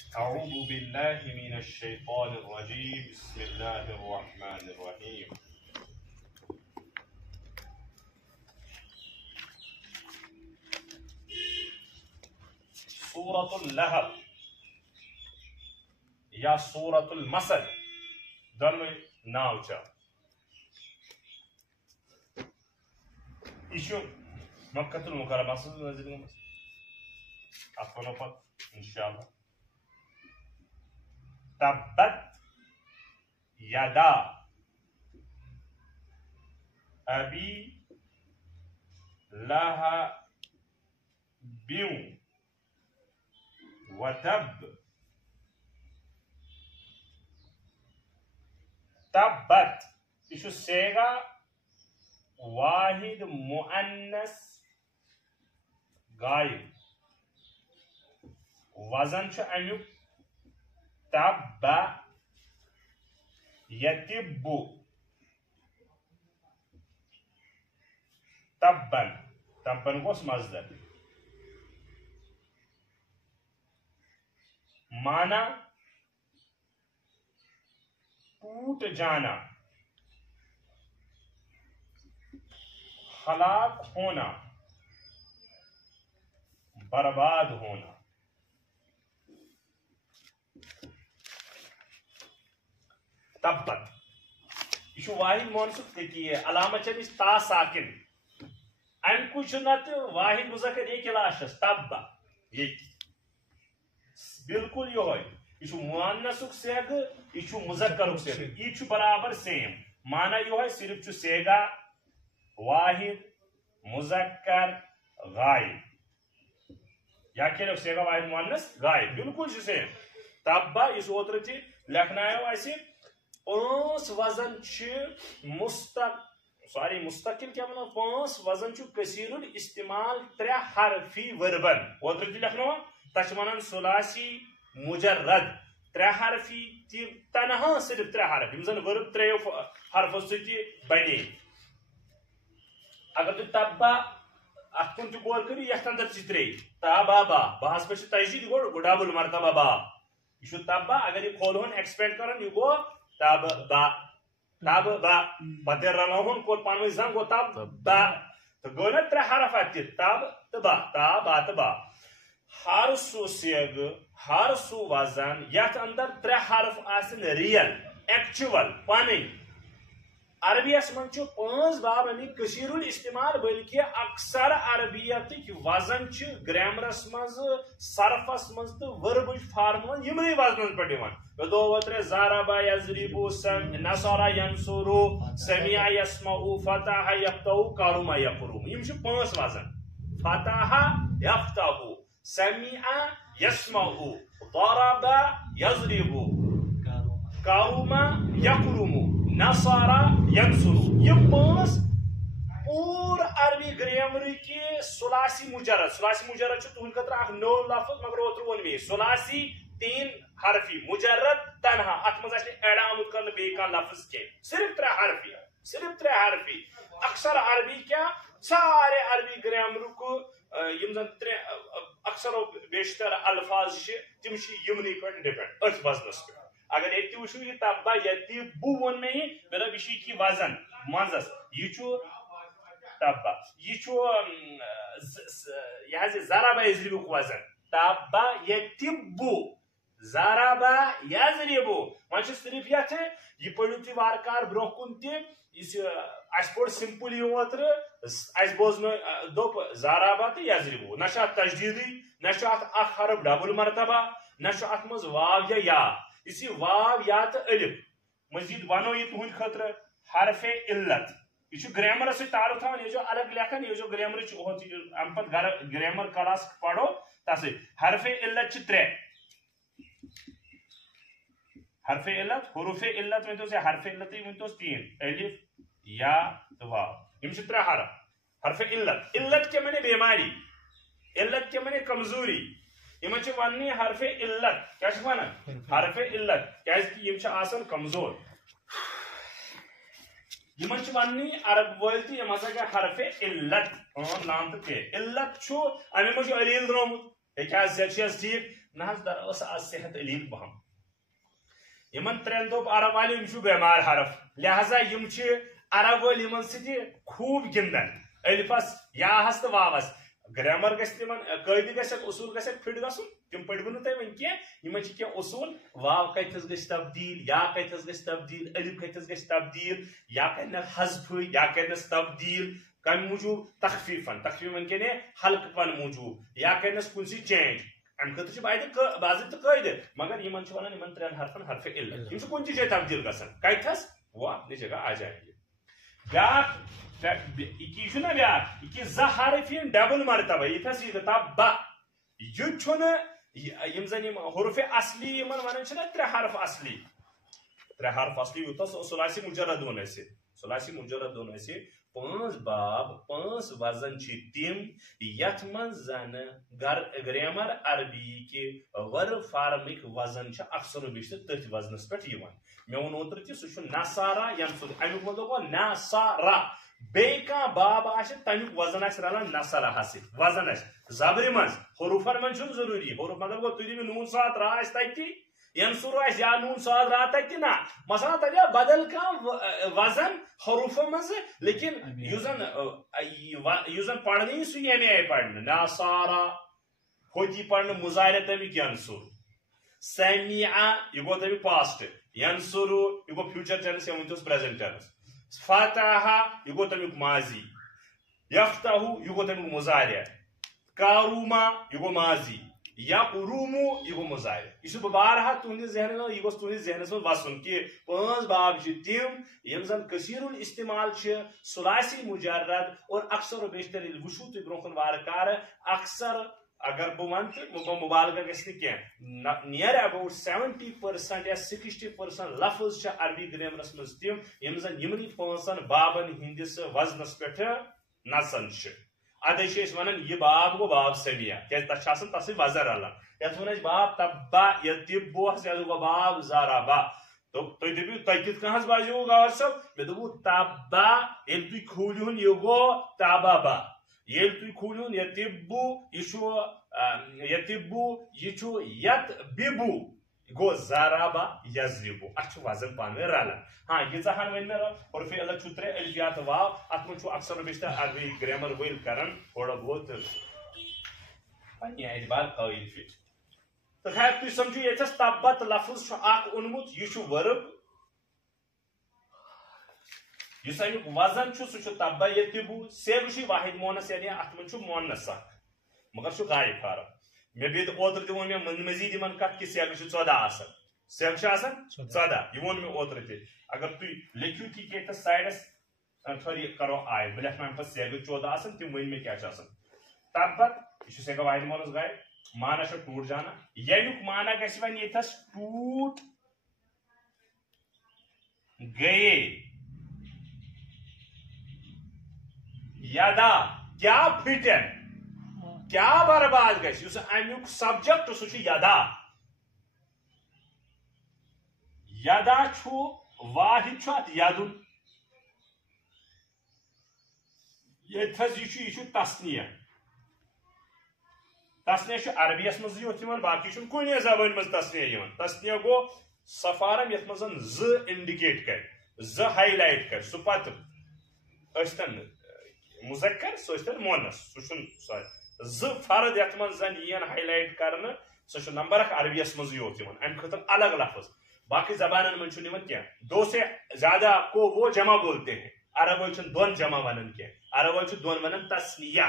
أعوذ بالله من الشيطان الرجيم بسم الله الرحمن الرحيم سورة اللهب یا سورة المسد دونوی ناو چا ایشو مکہ المکرمہ سے نازل گمس اتونو پت انشاءاللہ تبت یدا ابی لہب وتب تبت ایشو سیگا واحد مؤنث غائب وزن چھ امیک تب یتب تبن تبن گوس مصدر مانا ٹوٹ جانا ہلاک ہونا برباد ہونا تبت یہ واحد مونسک دیکھیے علامت چل تا ساکن ام کچھ نت واحد مذکر ایک لاشس تب یہ بالکل یہ مؤنثک سیغ یہ مذکرک سیغ یہ برابر سیم مانا یہ صرف سیگا واحد مذکر غائب یا کہ سیگا واحد مؤنث غائب بالکل سیم تب اس اوتر تہ لکھنایو اسی پانچ وزن مستقل کیا ونو پانچ وزن کثیر الاستعمال ترے حرفی وربن اوتر تہ لکھنو تچ ونان ثلاثی مجرد ترے حرفی تنہا صرف ترے حرف یم زن ورب تریو حرفو سۭتۍ بنے اگر تُہۍ تبا ات کن تہ غور کٔرِو یتھ اندر چھ ترے تابا با باہس پہ تجدید گو ڈبل مرتبہ با یہ تبا اگر یہ کھولہون ایکسپینڈ کرن یہ گو تب با تب با پتہ رلوہن کور پانوی زن گو تب با تو گو نا ترے حرف ات تب تو با تا با تو با ہر سو سیگ ہر سو وزن یتھ اندر ترے حرف آسن ریل ایکچوئل پانی عربیس من پانچ باب امی کثیر الاستعمال بلکہ اکثر عربیت وزن گرامرس مز صرفس مز تو وربچ فارمول یمنی وزن پہ دو وتر ضرب یضرب نصر ینصر سمع یسمع فتح یفتح کرم یکرم یم پانچ وزن فتح یفتح سمع یسمع ضرب یضرب کرم یکرم نصر ینصر یہ پانچ پور عربی گرامر کی ثلاثی مجرد تہند خاطر اخ نو لفظ مگر اوتر ون میں ثلاثی تین حرفی مجرد تنہا ات مز ایڈ آمت کرنے بیٚیہِ کانٛہہ لفظ کی صرف ترے حرفی اکثر عربی کیا سارے عربی گرامر کو یم زن ترے اکثر و بیشتر الفاظ تم یمنی پہ ڈپینڈ ات وزنس پہ اگر یہ وچو یہ تبا یہ بو ون میں میرا بشی کی وزن مزس یہ تبا یہ ضربا یضرب وزن تبا یتبو ضربا یضرب وان صرف یہ پڑھو تھی وارکار برو کن تہ اس پور سمپل یہ اوتر اس بوزن دوپ ضربا تو یضرب نہ تجدیدی نہ اخ حرف ڈبل مرتبہ نہ ات مز واو یا یا اسی واو یا تو الف مزید ونو یہ تہند خاطر حرف علت یہ گرامر سے تعلق تھا یہ جو الگ لکھن یہ جو گرامر ام پت گرامر کلاس پڑھو تس حرف علت ترے حرف علت حروف علت ونتو سے حرف علت ونتو تین الف یا تو واو یم ترے حرف علت کے معنی بیماری علت کے معنی کمزوری یمن وننی حرف علت کیا ونان حرف علت یم آسان کمزور یمن وننی عرب ول تہ یم ہسا گیا حرف علت لام تو علت امی مجھے علیل درمت ٹھیک نہ حظ در اس آز صحت علیل پہم یمن ترین دوپ عرب والے یم چھو بیمار حرف لہذا یم چھ عرب وال یمن ستی خوب گندن الفس یا ہس تو واوس گرامر گھس تمن قاعدہ گھس اصول گھس فٹ گھسن تم پڑھو نہ تھی کی یمن چھ کینٛہہ اصول واو کتھس گژھِ تبدیل یا کتھس گژھِ تبدیل الف کتھس گژھِ تبدیل یا کرنس حذف یا کرنس تبدیل کم موجوب تخفیفن تخفیفن کنے حلق پن موجوب یا کرنس کن سی چینج ام خاطر باضابطہ قاعدہ مگر یمن چھ ونان یمن ترین حرفن حرف علت یم چھ کن جائے تبدیل گژھان کتھس وہ اپنی جگہ آ جائیں گے بیاکھ یہ نا بیاکھ یہ ز حرف ین ڈبل مرتبہ یتھس یہ تب یہ چھن یم زن یم حروف اصلی یمن ونان چھ نا ترے حرف اصلی ترے حرف اصلی یوتس ثلاثی مجرد ون اسہ ثلاثی مجرد ون اسہ پانچ باب پانچ وزن چھ تم یتھ من زن گرامر عربی کے ور فارمک وزن چھ اکثر و بیشتر تتھ وزنس پہ مے ون اوتر تہ سہ نصارا یم امیک مطلب گو نصارا بیٚیہِ کانٛہہ باب آسہِ تمیُک وزن آسہِ رلان نصرہ سۭتۍ وزن آسہِ زبرِ منٛز حروفن منٛز چھُنہٕ ضروٗری حروف مطلب گوٚو تُہۍ دِیِو نوٗن صاد را آسہِ تتہِ ینصر آسہِ یا نوٗن صاد را تتہِ نہ مثلاً تتہِ بدل کانٛہہ وزن حروفن منٛز لیکن یُس زن پرنہٕ یی سُہ یی امی آیہِ پرنہٕ نصارا ہوتی پرنہٕ مضارع تمیُک ینصر سمع یہ گوٚو تمیُک پاسٹ ینصر یہ گوٚو فیوچر ٹینس یا ؤنۍتوس پریزنٹ ٹینس فتح یہ گو تمیک ماضی یفتح یہ گو تمیک مضارع کاروما یہ گو ماضی یقرومو یہ گو مضارع یہ بارہا تہندس ذہن یہ گوس تہندس ذہنس من وسن کہ پانچ باب تم یم زن کثیر الاستعمال ثلاثی مجرد اور اکثر و بیشتر وچھو تھی برونکن وار کار اکثر اگر بہ ون تو مبالغہ گھس کی نیئر اباؤٹ 70% یا 60% لفظ عربی گرامرس مز تم یم زن یمنی پانچن بابن ہندس وزنس پہ نژان ادے ونان یہ باب گو باب سمیا کی تک تس وزن رلان یت ون باب تبا یتبوس یہ گو باب زارابا تو تھی دپو تہ کت کن بجو گور صاحب مے دپو تبا یل تھی کھولون یہ گو تابابا یل تھی کھولون یتبو یہ یتبو یہ یت ببو گو زارابا یزربو ات وزن پانوے رلان ہاں یہ ون مے حرف علت چھ ترے الفیات واو ات من اکثر و بیشتر عربی گرامر ول کران تھوڑا بہت پنہ اعتبار قائل فٹ تو خیر تھی سمجھو یتس تبت لفظ اخ اونمت یہ ورب اس امیک وزن سہ تبا یتبو سیگ واحد مونس یعنی ات من مونس اخ مگر غائب فارم مے بیت اوتر تہ ون مے مزید ان کت کہ سیگ 14 آسان سیگ 14 یہ ون مے اوتر تہ اگر تھی لکھو تھی کہ تس سائڈس تھوڑی کرو آئے بہ لکھنا پہ سیگ 14 آسان تم ون مے کیا تب پت یہ سیگ واحد مونس غائب مانا ٹوٹ جانا یمیک مانا گھس ون یتس ٹوٹ گئے یادا کیا پھٹن کیا برباد گھس اس امیک سبجیکٹ سہ یدا یدا واحد ات یدن یتس یہ تسنیہ تسنیہ عربیس مز یوت باقی کن زبان مز تسنیہ تسنیہ گو سفارم یت مز ز انڈیکیٹ کر ز ہائی لائٹ کر سہ پتہ اشتن مذکر سن مونس سہ ز فرد یت من زن یین ہائی لائٹ کرنا سہ نمبر اخ عربیس مز یوت ام خاطر الگ لفظ باقی زبانن من کی دو سے زیادہ کو وہ جمع بولتے ہیں عرب وال دون جمع ونان کی عرب وال دون ونان تسنیہ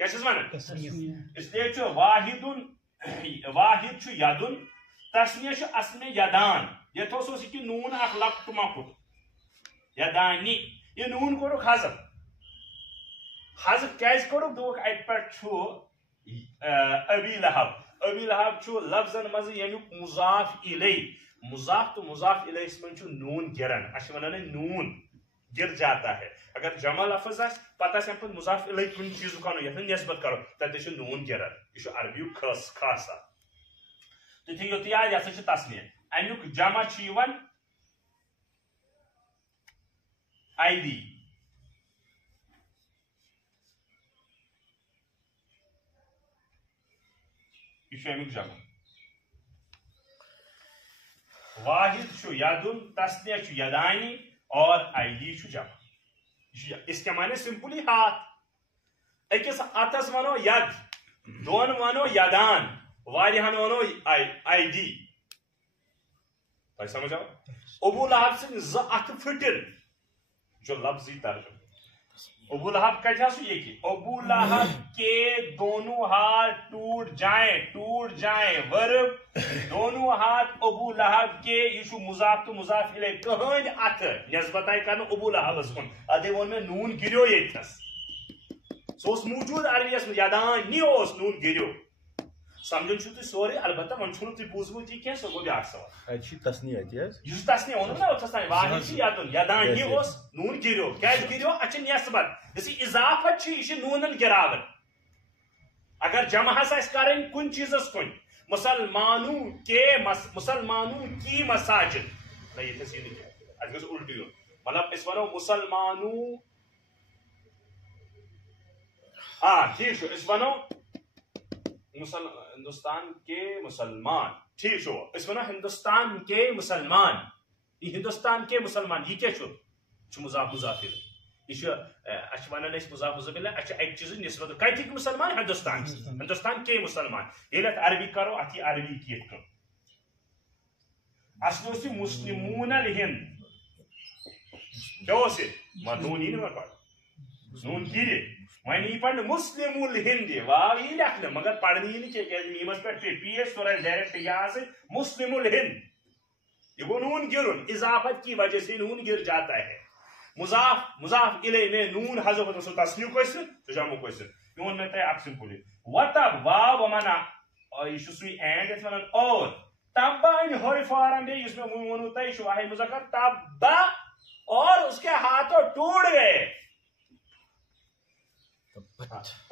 کیا ونان اس لیے واحد واحد یدن تسنیہ اصل یدان یتھوس کہ نون اخ لکٹ مکٹ یدانی یہ نون کورک حذف حذف کیاز کورک دوک ات پہ ابی لہب لفظن مز یمیک مضاف الی مضاف تو مضاف الی من نون گران اچھ ونان نون گر جاتا ہے اگر جمع لفظ پتہ پہ مضاف الی کن چیز کرو یت نسبت کرو تتہ نون گران یہ عربی خاصا تو تھی یوت یاد یہ تسنیہ امیک جمع ایدی یہ امیک جمع واحد چھو یدن تسنیہ چھو یدانی اور ایدی چھو جمع. اس کے معنی سمپلی ہاتھ. اکس اتس ونو ید, دون ونو یدان, واریہن ونو ایدی. تۄہہِ سمجھ آو؟ ابو لہب سٕنٛدۍ زٕ اتھٕ پھٕٹن جو لفظی ترجمہ. ابو لہب کتہِ ہسا یہ کہ ابو لہب کے دونوں ہاتھ ٹوٹ جائیں ورب دونوں ہاتھ ابو لہب کے. یہ چھُ مضاف تو مضاف الیہ کہٕنٛدۍ اتھٕ نسبت آئی کرنہٕ ابو لہبس کُن. ادے ووٚن مےٚ نوٗن گِریو ییٚتھس. سُہ اوس موجوٗد عربیس منٛز یدانی اوس نوٗن گِریو. سمجھن چھُو تُہۍ سورُے البتہ وۄنۍ چھُنہٕ تُہۍ بوٗزمُت یہِ کینٛہہ سُہ گوٚو بیٛاکھ سوال. اَتہِ چھِ تسنیہ اَتہِ حظ. یہِ چھُ تسنیہ ووٚنُم نا اوٚتھس تانۍ واحد چھِ یدُن یدانی اوس نوٗن گِریو. کیٛازِ گِریو اتھ چھِ نٮ۪سبت یُس یہِ اضافت چھُ یہِ چھُ نوٗنن گِراوان. اگر جمع ہسا آسہِ کرٕنۍ کُنہِ چیٖزس کُن مسلمانوں کی مساجد نہ ییٚتھس یی نہٕ کینٛہہ اتھ گژھِ الٹی یُن. مطلب أسۍ ونو مسلمانوں ٹھیک چھُ أسۍ ونو ہندوستان کے مسلمان. ٹھیک چھُ أسۍ ونو ہندوستان کے مسلمان. یہ ہندوستان کے مسلمان یہ کیا چھُ چھُ مضاف مضاف الیہ. یہ چھُ اَسہِ چھِ ونان أسۍ مضاف مضاف الیہ اَسہِ چھِ اَکہِ چیٖزٕچ نسبت کتِکۍ مسلمان ہندوستان کے مسلمان. ییٚلہِ اتھ عربی کرو اتھ یی عربی کِتھ کٔنۍ. اصل اوس یہِ مسلمون الہند. کیٛاہ اوس یہِ نوٗن یی نہٕ وۄنۍ پتہٕ نوٗن گِرِ وۄنۍ یی پڑھنہٕ مسلم الہند. واو یی لیکھنہٕ مگر پڑھنہٕ یی نہٕ کینٛہہ کیٛازِ میٖمس پٮ۪ٹھ پی ایس سُہ روزِ ڈایریکٹ یہِ آسٕنۍ مسلم الہند. یہ گو نون گرن اضافت کی وجہ سے نون گر جاتا ہے. مضاف الیہ میں نون حذف ہوتا سو تسنیہ کوئسن تو جمع کوئسن. یہ ون میں تے اپ سمپلی وتب واو ومنا یہ چھُ سُے اینڈ یتھ ونان اور تبا ان ہوئی فارم دے اس میں ونو تے یہ چھُ واحد مذکر تبا اور اس کے ہاتھوں ٹوٹ گئے.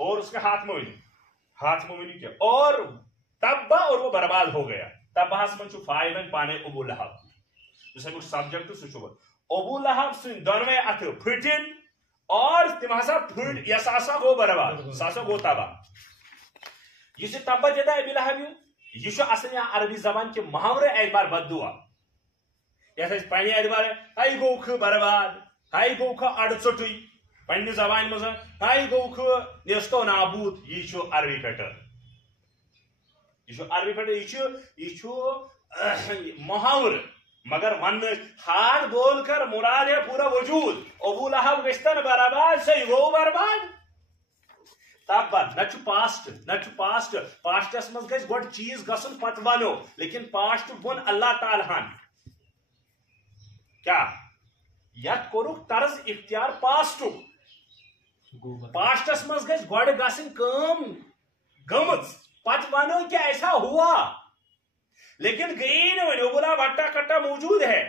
اور اس کے ہاتھ میں کیا اور تبا اور وہ برباد ہو گیا. تباہس من فائل پانے ابو لہب اس امیک سبجیکٹ سہ ابو لہب سن دونوے اتھ پھٹن اور تم ہسا پھٹ یس ہسا گو برباد سہ ہسا گو تباہ. یہ تبا جدا ابی لہب یہ اصل عربی زبان کے محاورے اعتبار بد دعا. یس پنہ اعتبار ہائی گو برباد ہائی گو اڑ ژٹے پنہ زبان مز ہائی گو نیستو نابود. یہ عربی پیٹرن عربی پہ یہ محاور مگر ون ہاتھ بول کر مراد ہے پورا وجود. ابو لہب گشتن برباد سے گو برباد. تب نہ پاسٹ پاسٹس مز گژھِ گۄڈٕ چیٖز گژھُن پتہٕ ونو لیکن پاسٹ وون اللہ تعالیٰ ہن کیا یتھ کوٚرُکھ طرز اختیار پاسٹُک. پاسٹس مز گژھِ گۄڈٕ گژھٕنۍ کٲم گٔمٕژ پتہ ونو کہ ایسا ہوا لیکن گئی نہ ون ابو لہب ہٹا کٹا موجود ہے.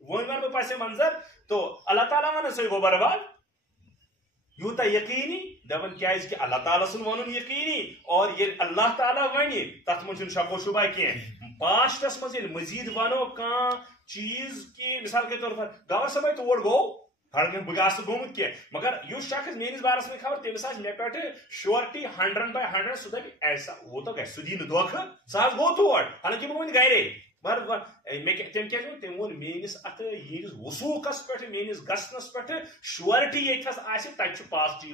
ون ون پس منظر تو اللہ تعالیٰ ون سہ گو برباد. یوتا یقینی دپن کیاز کہ اللہ تعالیٰ سن ون یقینی اور یہ اللہ تعالیٰ ون تر من شک و شبہ کی. پاسٹس مز مزید ونو کان چیز کی مثال کے طور پر گور صبح تور گو بہ گھس گومت کی مگر اس شخص میس بارس میں خبر تمس مے پہ شورٹی 100/100 سہ دپ ایسا وہ تو گھر سہ دی دھوکہ سہ گو تور حالانکہ بہ ون گرے تم کیا تم وون میس ات یہ وسوخس پہ میس گسنس پہ شورٹی یتھس آس تتہ پاسٹ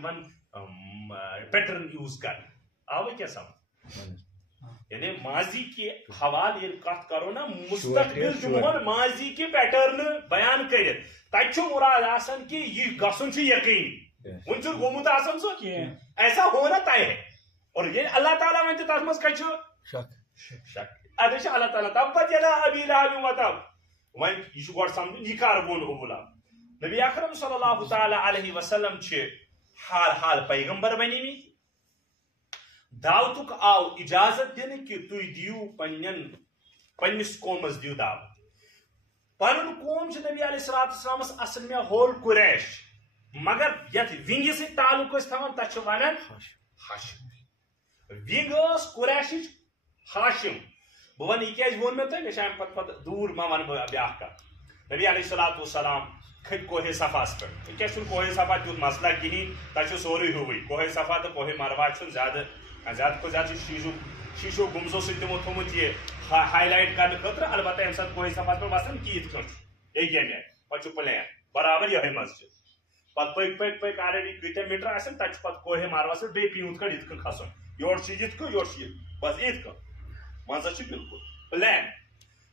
پیٹرن یوز کر. آو کیا سمجھ یعنی ماضی کے حوالے کت کرو نا مستقبل جمہور ماضی کے پیٹرن بیان کرت تتہ مراد آسان کہ یہ گھن یقین ون گومت آسان سو ایسا ہونا طے ہے. اور یہ اللہ تعالیٰ ون تر مز کت شک ادھر اللہ تعالیٰ تبت یدا ابی لہب وتب ون یہ گۄڈٕ سمجھن یہ کر وون ابو لہب. نبی اکرم صلی اللہ تعالی علیہ وسلم حال پیغمبر بنی دعوتک آو اجازت دن کہ تھی دیو پنس قومس دیو دعوت. پن قوم نبی علیہ السلام اصل میں ہول قریش مگر یت ونگ سی تعلق تھوان تک ونان ہاشم. ونگ قریش ہاشم. بہ ون یہ کیاز وون مے تہ مے ام پتہ دور ما ون بیاکھ کتھ. نبی علیہ السلام کھت کوہ صفاس پہ کیا کوہ صفا تیت مسئلہ کہین تک سوری ہوئی کوہ صفا تو کوہ مروا زیادہ کھت زیادہ شیشو گمزو سی تمو تھومت یہ ہائی لائٹ کرنے خاطر البتہ ام سات کوہ صفا پہ وسان کیت کھن پہ پلین برابر یہ مسجد پہ پک آلریڈی کتیا میٹر آن تک پہ کوہ ماروس پہ پیوت کڑ یہ کھسن یور یت یور بس یت مزہ بالکل پلین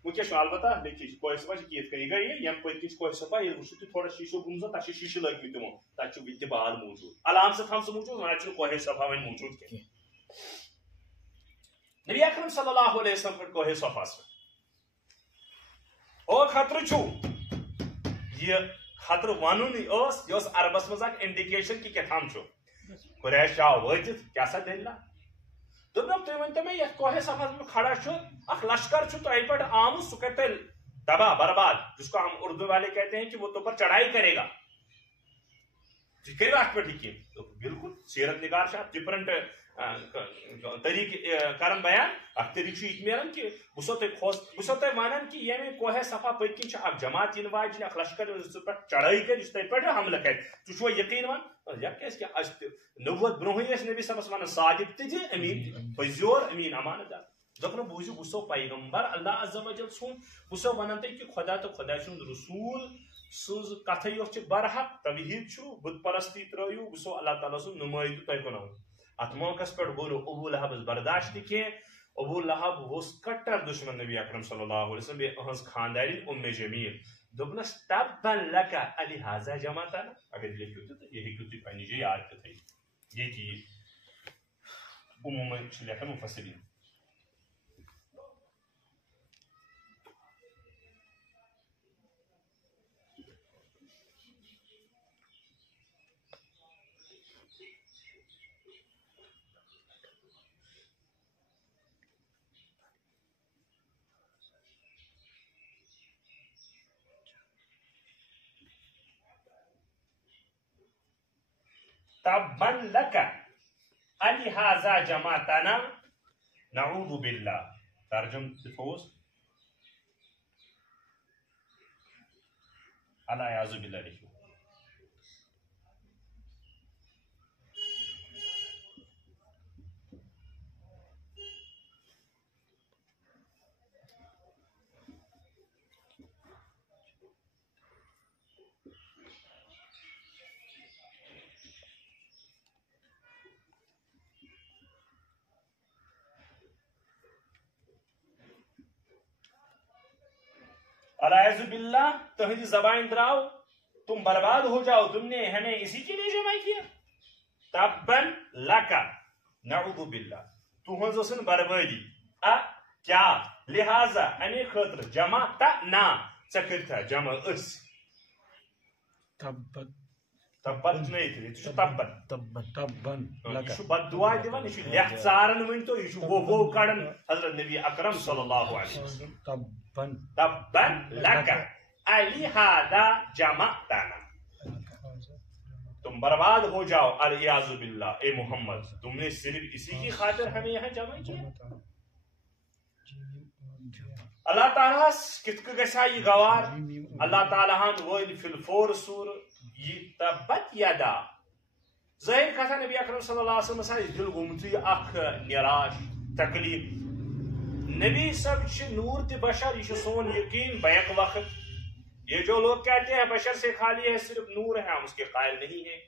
ونکس البتہ کوہ صفا کیت کن یہ گئی یم پتکس کوہ صفا یہ وچو تھوڑا شیشو گومت تک شیشہ لگی تمو تک یہ بال موجود علام سے تھم سہ موجود وہاں کوہ صفا ون موجود کی نبی اکرم صلی اللہ علیہ وسلم پہ کوہ صفا اور خطر چھو یہ خطر ون یہ عربس مز انڈیکیشن کہ کتام قریش آو وتت کیا سا دلیل دم تھی ورنو مے یہ کوہ صفا کھڑا اخ لشکر تہ پہ آمت سہ کر تیل تباہ برباد جس کو ہم اردو والے کہتے ہیں کہ وہ تو پر چڑھائی کرے گا کرو ات پہ یقین بالکل سیرت نگار ڈفرنٹ طریقہ کرن بیان اخ طریقہ یہ ملان کہ بہ تہ ونان کہ یم کوہ صفا پتکن اخ جماعت ین واجن اخ لشکر پہ چڑھائی کر تہ پہ حملہ کر ژٕ یقین ون یا کیازِ نبوت برونہے نبی صلی اللہ علیہ وسلم صادق تہ امین پزیور امین امانت دار دپن بوزو بسو پیغمبر اللہ عز و جل سون بسو ونان تہ کہ خدا تو خدا سند رسول سز کتھ یوس برحق توحید بت پرستی ترٲیو بسو اللہ تعالیٰ سن نمائندہ تہ کنو ات موقع پہ گو نو ابو لہب برداشت کی ابو لہب اس کٹر دشمن نبی اکرم صلی اللہ علیہ وسلم اہز خاندارین جمیل دپنس تبن لک علی حاضہ جماعتنا اگر لکھو تو یہ ہیکو تھی پنہ جائے یاد تھے یہ چیز عموماً لکھن مفسرین تبن لك لهذا جماعتنا نعوذ بالله ترجم تفوز على يعوذ بالله العیاذ باللہ تہذی زبان دراؤ تم برباد ہو جاؤ تم نے ہمیں اسی کے لیے جمع کیا تبن لکا نعوذ باللہ تہذ سن بربادی کیا لہذا امی خاطر جمع تا نا ثہ جمع اس تبت تبت نہیں تھی تبن تبن یہ بد دعا دان یہ لکھ ژارن ون تو یہ وہ کڑن حضرت نبی اکرم صلی اللہ علیہ وسلم تبن لک لہذا جمعتنا تم برباد ہو جاؤ العیاذ باللہ اے محمد تم نے صرف اسی کی خاطر ہمیں یہاں جمع کیا اللہ تعالیٰ کت گھا یہ گوار اللہ تعالیٰ ون فی الفور سور یہ تبت یدا ظاہر کتھا نبی اکرم صلی اللہ علیہ وسلم دل گومت اخ نراش تکلیف نبی سب نور تی بشر یہ سون یقین بیک وقت یہ جو لوگ کہتے ہیں بشر سے خالی ہے صرف نور ہے ہم اس کے قائل نہیں ہیں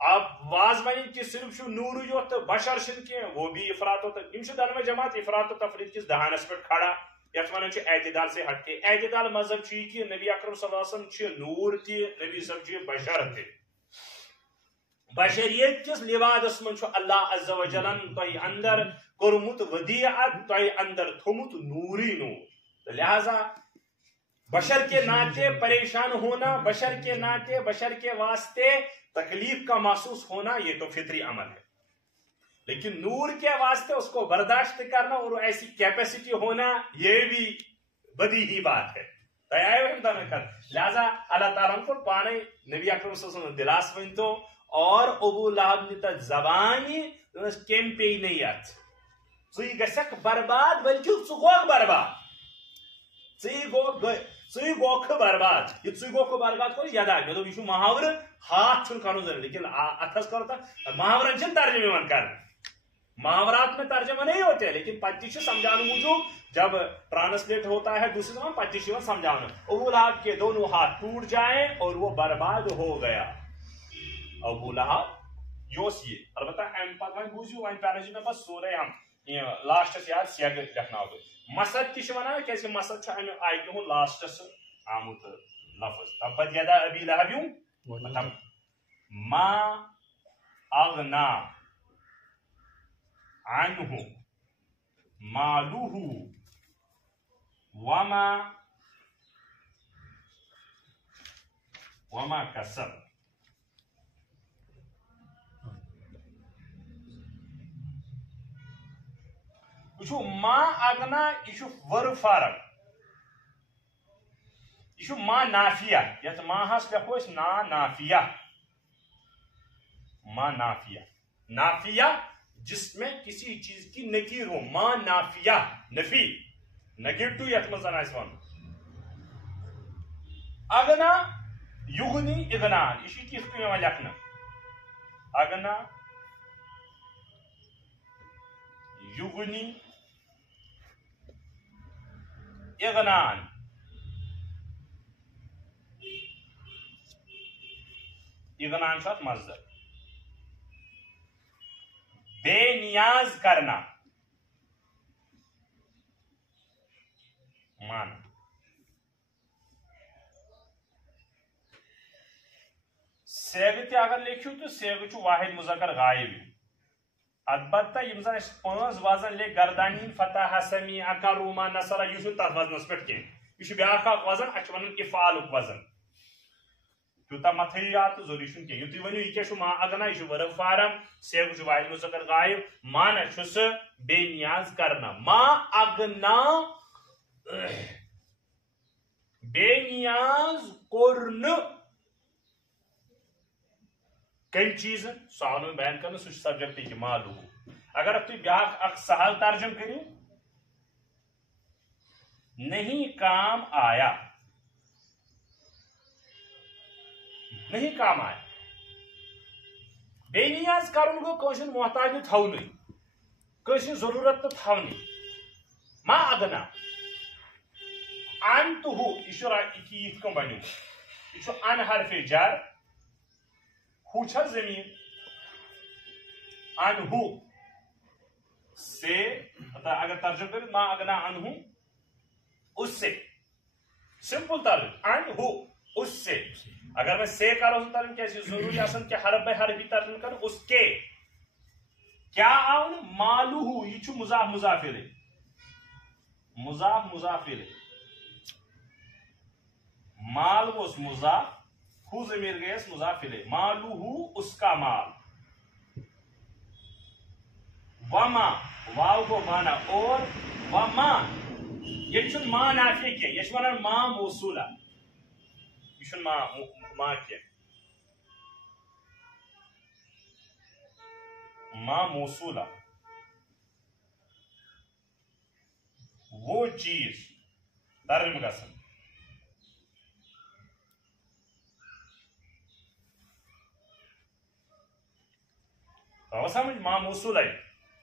اب واز بنی کہ صرف نور یوت بشر شن کی وہ بھی افراط ہوتا ہے دنو جماعت افراط و تفریط کس دہانس پہ کھڑا یت ونان اعتدال سے ہٹ کے اعتدال مذہب کہ نبی اکرم صلی اللہ علیہ وسلم نور تی نبی صاحب بشر تھی بشریت کس لبادس من اللہ عز و جلن تہ اندر کورمت ودیعت تہ اندر تھومت نوری نور لہذا بشر کے ناطے پریشان ہونا بشر کے ناطے بشر کے واسطے تکلیف کا محسوس ہونا یہ تو فطری عمل ہے لیکن نور کے واسطے اس کو برداشت کرنا اور ایسی کیپیسٹی ہونا یہ بھی بدیہی بات ہے لہذا اللہ تعالیٰ کو پانے نبی اکرم صلی اللہ علیہ وسلم دلاس ون تو اور ابو لہب نے زبانی کم پی نیت ثی گھک برباد بلکہ ث گوک برباد ثی گوک برباد یہ ثی گوک برباد کو یاد مے دوپ یہ محاورہ ہاتھ چھن کرن ضروری لیکن اتھس کرو تا محاورن چھن ترجمہ یوان کرن محاورات میں ترجمہ نہیں ہوتے لیکن پتی سمجھانے موجود جب ٹرانسلیٹ ہوتا ہے دوسری زبان پتی سمجھانا ابو لہب کے دونوں ہاتھ ٹوٹ جائیں اور وہ برباد ہو گیا ابو لہب یہ البتہ ام پتہ وۄنۍ بوٗزِو وۄنۍ پیٛارٲیزیو مےٚ پتہٕ سورُے ہم لاسٹس یاد سیگ لیکھناو تۄہہِ مسد تہِ چھِ ونان کیٛازِ مسد چھُ امہِ آیتہِ ہُنٛد لاسٹس آمُت لفظ تبت یدا ابی لہب ما اغنا عنه ماله وما كسب وچھو ما اغنا یہ ور فارق یہ ما نافیہ یت ما ہس لکھو اس نا نافیہ ما نافیہ نافیہ جس میں کسی چیز کی نکیر ہو ما نافیہ نفی نگیٹو یت من زن ون اغنا یغنی اغنا یہ تیت کن لکھنا اغنا یغنی اغنان اغنان چھُ اتھ مصدر بے نیاز کرنا مان سیگ تہ اگر لیکھو تو سیگ چھُ واحد مذکر غائب البتہ یم زن پانچ وزن لے گردانی فتح سمی اکروما نصر یہ چھُ تتھ وزنس پٮ۪ٹھ کینٛہہ یہ چھُ بیاکھ اکھ وزن اتھ چھِ ونان افعالُک وزن تیوٗتاہ مہ تھٲیِو یاد تہٕ ضروٗری چھُنہٕ کینٛہہ یہِ تُہۍ ؤنِو یہِ کیٛاہ چھُ ما اغنا یہِ چھُ ورب فارم سیگ چھُ واحد مذکر غائب مانا چھُس بے نیاز کرنا ما اغنا بے نیاز کورن کم چیز سوال بیان کرنا سہ سبجیکٹ یہ معلوم اگر تھی بیاکھ اکھ سہل ترجم کرو نہیں کام آیا نہیں کام آیا بے نیاز کرن گو کٲنٛسہِ محتاج تھونٕے کٲنٛسہِ ضروٗرت تہٕ تھونٕے ما اغنا ان تو ہو یہ یِتھ کٔنۍ بنیو یہ چھُ ان حرف جر ہو چھا زمین انہو سے اگر ترجمہ کریں ما اغنا انہو اس سے سمپل ترجمہ انہو اس سے اگر میں سے کروں تو ترجمہ کیسے ضروری آسان کہ حرف بے حرف ہی ترجمہ کروں اس کے کیا آؤں مالو ہو یہ چھو مضاف مضاف الیہ مضاف مضاف الیہ مال گوس مضاف ہو ضمیر گیس مضاف الیہ مالو ہو اس کا مال وما واو کو مانا اور وما یہ چھن ما نافی کیا یہ چھن ما موصولہ یہ چھن ما کیا ما موصولہ وہ چیز ترجمہ گژھان تو سمجھ ما موصولہ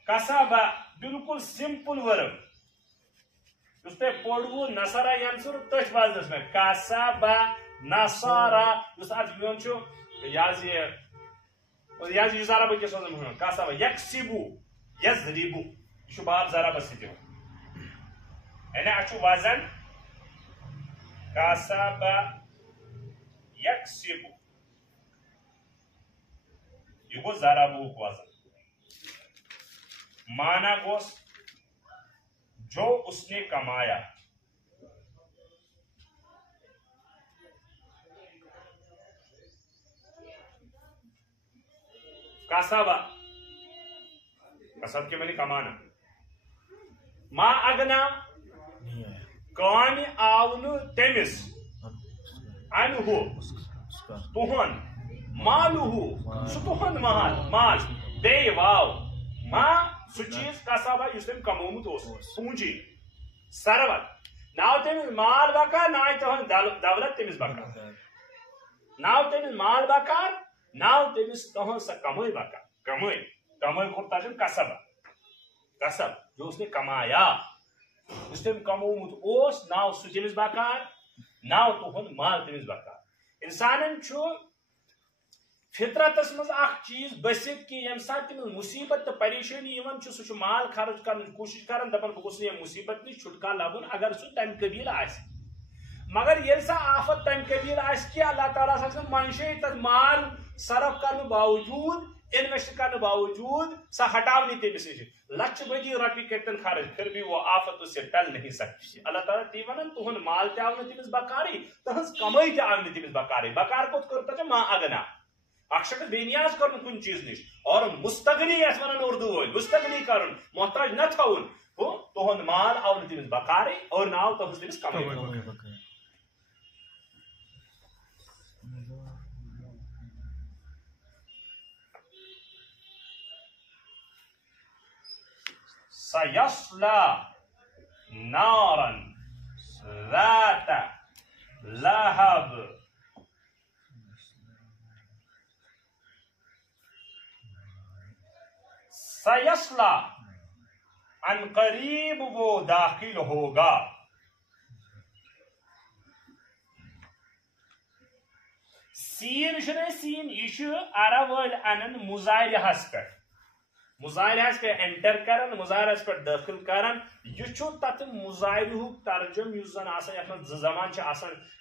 کسابہ بالکل سمپل ورب اس پہ پوڑو نصرہ ینصر تش وزنس میں کسابہ نصارہ اس آج بیون چھو یازی ضرب کے سوزن مہمان کسابہ یکسبو یزریبو یہ باب ضرب سیدھو یعنی اچھو وزن کسابہ یکسبو یہ گو ضربو وزن مانا گوس جو اس نے کمایا کسبہ کسب کے میں نے کمانا ما اغنا کان آون تمس انہو تہن مالہو سہ تہن مال بے واو ما سہ چیز کسبہ اس تم کمومت پونجی ثروت ناو تمس مال بکار نا تہن دولت تمس بکار ناو تمس مال بکار ناو تمس تہن سہ کمائی بکار کمائی کمائی کو ترجمہ کسبہ کسب جو اس نے کمایا اس تم کمومت اوس ناو سہ تمس بکار ناو تہند مال تمس بکار انسانن چھو فطرتس مز اخ چیز بسیت کہ یم سات تمس مصیبت تو پریشانی یوان چھ سہ مال خرچ کرن کوشش کرن دپن بہ گوس یہ مصیبت نش چھٹکار لبن اگر سہ تم قبیل آس مگر یل سا آفت تم قبیل آس کہ اللہ تعالیٰ سن منشے تک مال صرف کرنے باوجود انویسٹ کرنے باوجود سہ ہٹاونی تمس نش لچھ بدی رۄپیہِ کرتن خرچ پھر بھی وہ آفت اس سے ٹل نہیں سکتی اللہ تعالیٰ تی ونان تہند مال تہ آو تمس بکاری تہذ کمائی تہ آو تمس بکاری بکار کوت کر ما اگنا اکثر بے نیاز کرن کن چیز نش اور مستغنی یس ونان اردو ول مستغنی کرن محتاج نہ تھون وہ تہند مال آو تمس بکاری اور نہ آو تہذ تمس کمائی سيصلى نارا ذات لهب سيصلى عن قریب وہ داخل ہوگا سین سین یہ عرب ول ان مظاہرہس پہ مظاہرہس پہ انٹر کرن مظاہرہس پہ داخل کرن یہ تت مظاہرہ ترجم اس زن آسان زمان